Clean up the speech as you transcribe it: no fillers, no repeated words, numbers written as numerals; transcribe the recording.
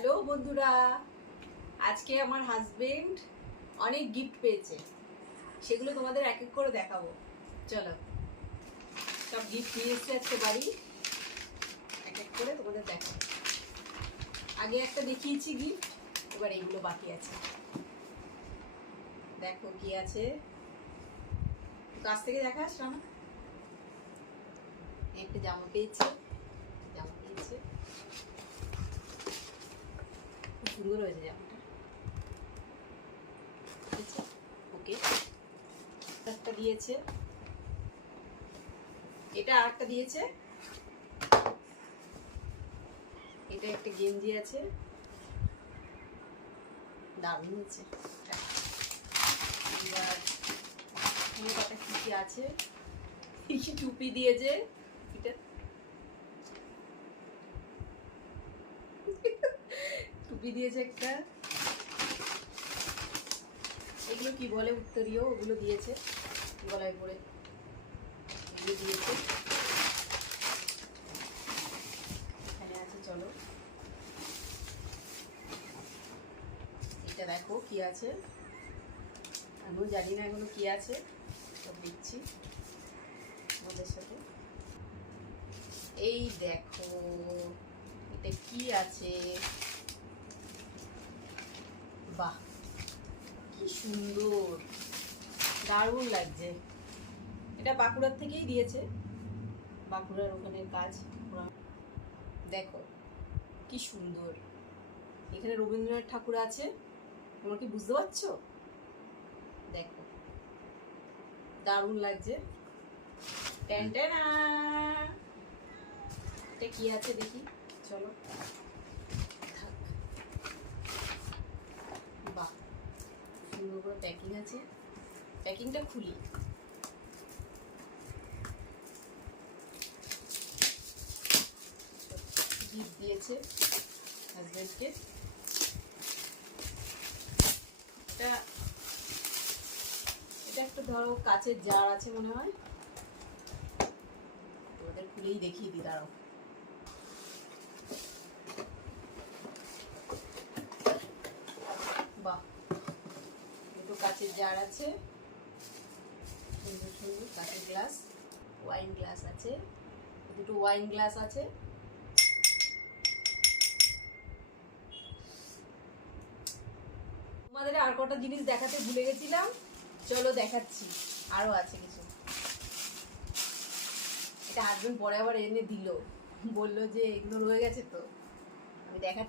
Hello বন্ধুরা, আজকে আমার হাজবেন্ড অনেক গিফট পেয়েছে, সেগুলো তোমাদের এক এক করে দেখাবো। চলো, সব গিফট নিয়ে এসেছে আজকে বাড়ি, এক এক করে তোমাদের দেখাবো। আগে একটা দেখিয়েছি গিফট, এবার এইগুলো বাকি আছে। দেখো কি আছে, কাছ থেকে দেখাস রানা। একটা জামা পেয়েছে, খুব সুন্দর হয়েছে জামাটা। ওকে, একটা দিয়েছে, এটা আরেকটা দিয়েছে, এটা একটা গেঞ্জি আছে, দারুণ হয়েছে। এবার কটা কি আছে, কি টুপি দিয়েছে, এটা টুপি দিয়েছে একটা, এগুলো কি বলে উত্তরীয়, ওগুলো দিয়েছে গলায় পরে, এগুলো দিয়েছে। এখানে আছে, চলো এটা দেখো কি আছে, আমিও জানি না এগুলো কি আছে, সব দিচ্ছি আমাদের সাথে। এই দেখো এটা কি আছে, বাহ কি সুন্দর, দারুণ লাগছে। এটা বাঁকুড়ার থেকেই দিয়েছে, বাঁকুড়ার ওখানে কাজ। দেখো কি সুন্দর, এখানে রবীন্দ্রনাথ ঠাকুর আছে, তোমরা কি বুঝতে পারছো? দেখো দারুণ লাগছে। টেনটেনা, এটা কি আছে দেখি, চলো। বাহ, সুন্দর করে প্যাকিং আছে, প্যাকিংটা খুলি। গিফট দিয়েছে হাজবেন্ডকে। এটা এটা একটা ধরো কাচের জার আছে মনে হয়, ওদের খুলেই দেখিয়ে দিই, দাঁড়াও। বাহ, দুটো কাচের জার আছে, সুন্দর সুন্দর কাচের গ্লাস, ওয়াইন গ্লাস আছে, দুটো ওয়াইন গ্লাস আছে। তোমাদের আর কটা জিনিস দেখাতে ভুলে গেছিলাম, চলো দেখাচ্ছি, আরো আছে কিছু। এটা হাজবেন্ড পরে আবার এনে দিল, বললো যে এগুলো রয়ে গেছে, তো আমি দেখাচ্ছি।